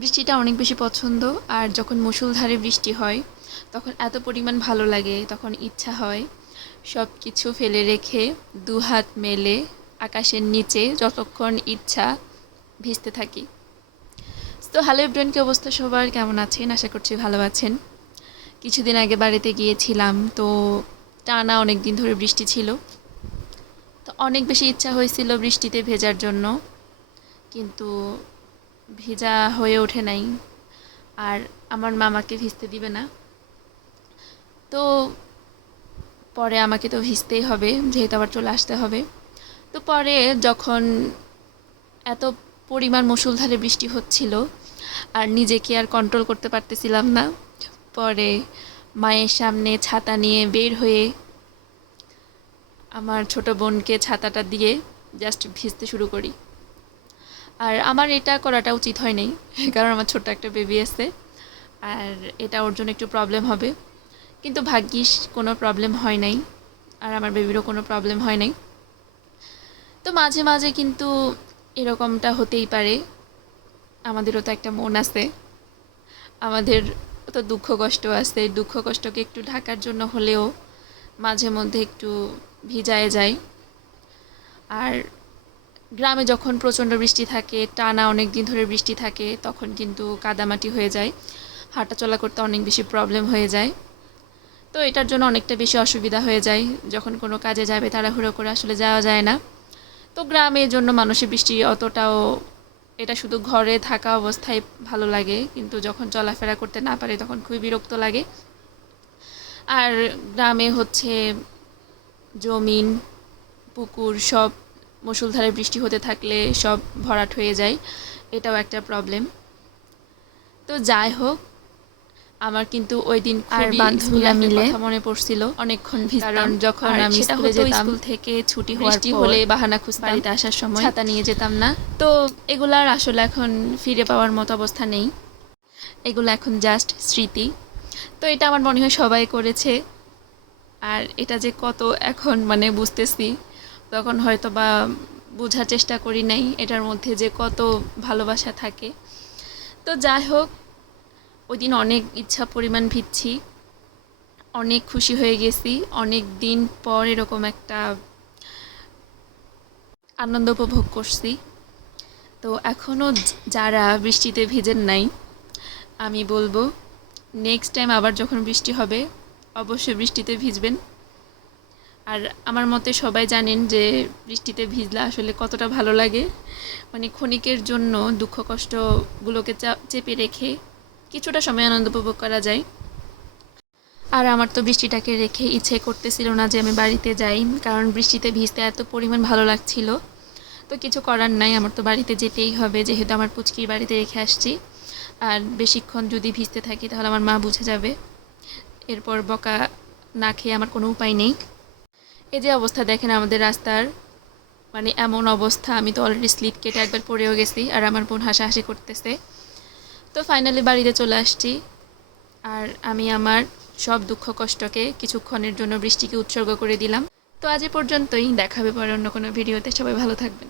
বৃষ্টিটা অনেক বেশি পছন্দ। আর যখন মুষলধারে বৃষ্টি হয় তখন এত পরিমাণ ভালো লাগে, তখন ইচ্ছা হয় সব কিছু ফেলে রেখে দুহাত মেলে আকাশের নিচে যতক্ষণ ইচ্ছা ভিজতে থাকি। তো হ্যালো এভরিওয়ান, কি অবস্থা সবার, কেমন আছেন? আশা করছি ভালো আছেন। কিছুদিন আগে বাড়িতে গিয়েছিলাম, তো টানা অনেক দিন ধরে বৃষ্টি ছিল, তো অনেক বেশি ইচ্ছা হয়েছিল বৃষ্টিতে ভেজার জন্য, কিন্তু ভেজা হয়ে ওঠে নাই। আর আমার মামাকে ভিজতে দিবে না, তো পরে আমাকে তো ভিজতেই হবে, যেহেতু আবার চলে আসতে হবে। তো পরে যখন এত পরিমাণ মুষলধারে বৃষ্টি হচ্ছিল আর নিজেকে আর কন্ট্রোল করতে পারতেছিলাম না, পরে মায়ের সামনে ছাতা নিয়ে বের হয়ে আমার ছোট বোনকে ছাতাটা দিয়ে জাস্ট ভিজতে শুরু করি। আর আমার এটা করাটা উচিত হয় নাই, কারণ আমার ছোট্ট একটা বেবি আছে আর এটা ওর জন্য একটু প্রবলেম হবে, কিন্তু ভাগ্যিস কোনো প্রবলেম হয় নাই, আর আমার বেবিরও কোনো প্রবলেম হয় নাই। তো মাঝে মাঝে কিন্তু এরকমটা হতেই পারে, আমাদেরও তো একটা মন আছে, আমাদের তো দুঃখ কষ্ট আছে, দুঃখ কষ্টকে একটু ঢাকার জন্য হলেও মাঝে মধ্যে একটু ভিজায় যায়। আর গ্রামে যখন প্রচণ্ড বৃষ্টি থাকে, টানা অনেক দিন ধরে বৃষ্টি থাকে, তখন কিন্তু কাদামাটি হয়ে যায়, হাঁটা চলা করতে অনেক বেশি প্রবলেম হয়ে যায়। তো এটার জন্য অনেকটা বেশি অসুবিধা হয়ে যায়, যখন কোনো কাজে যাবে তাড়াহুড়ো করে আসলে যাওয়া যায় না। তো গ্রামের জন্য মানুষের বৃষ্টি অতটাও, এটা শুধু ঘরে থাকা অবস্থায় ভালো লাগে, কিন্তু যখন চলাফেরা করতে না পারে তখন খুবই বিরক্ত লাগে। আর গ্রামে হচ্ছে জমিন, পুকুর সব মুষলধারে বৃষ্টি হতে থাকলে সব ভরাট হয়ে যায়, এটাও একটা প্রবলেম। তো যাই হোক, আমার কিন্তু ওই দিন আর বান্ধবীরা মিলে কথা মনে পড়ছিল অনেকক্ষণ ভিজতাম, কারণ যখন আমি স্কুলে যেতাম, স্কুল থেকে ছুটি হওয়ার পর হলে বাহানা খুঁজতাম, বাড়িতে আসার সময় ছাতা নিয়ে যেতাম না। তো এগুলার আসলে এখন ফিরে পাওয়ার মতো অবস্থা নেই, এগুলো এখন জাস্ট স্মৃতি। তো এটা আমার মনে হয় সবাই করেছে, আর এটা যে কত এখন মানে বুঝতেছি, তখন হয়তো বা বোঝার চেষ্টা করি নাই এটার মধ্যে যে কত ভালোবাসা থাকে। তো যাই হোক, ওই দিন অনেক ইচ্ছা পরিমাণ ভিজছি, অনেক খুশি হয়ে গেছি, অনেক দিন পর এরকম একটা আনন্দ উপভোগ করছি। তো এখনও যারা বৃষ্টিতে ভিজেন নাই, আমি বলবো নেক্সট টাইম আবার যখন বৃষ্টি হবে অবশ্যই বৃষ্টিতে ভিজবেন। আর আমার মতে সবাই জানেন যে বৃষ্টিতে ভিজলে আসলে কতটা ভালো লাগে, মানে ক্ষণিকের জন্য দুঃখ কষ্টগুলোকে চেপে রেখে কিছুটা সময় আনন্দ উপভোগ করা যায়। আর আমার তো বৃষ্টিটাকে রেখে ইচ্ছে করতেছিল না যে আমি বাড়িতে যাই, কারণ বৃষ্টিতে ভিজতে এত পরিমাণ ভালো লাগছিল। তো কিছু করার নাই, আমার তো বাড়িতে যেতেই হবে, যেহেতু আমার পুচকির বাড়িতে রেখে আসছি। আর বেশিক্ষণ যদি ভিজতে থাকি তাহলে আমার মা বুঝে যাবে, এরপর বকা না খেয়ে আমার কোনো উপায় নেই। এই যে অবস্থা দেখেন আমাদের রাস্তার, মানে এমন অবস্থা, আমি তো অলরেডি স্লিপ কেটে একবার পড়েও গেছি, আর আমার বোন হাসাহাসি করতেছে। তো ফাইনালি বাড়িতে চলে আসছি, আর আমি আমার সব দুঃখ কষ্টকে কিছুক্ষণের জন্য বৃষ্টিকে উৎসর্গ করে দিলাম। তো আজ এ পর্যন্তই, দেখা হবে পরে অন্য কোনো ভিডিওতে, সবাই ভালো থাকবেন।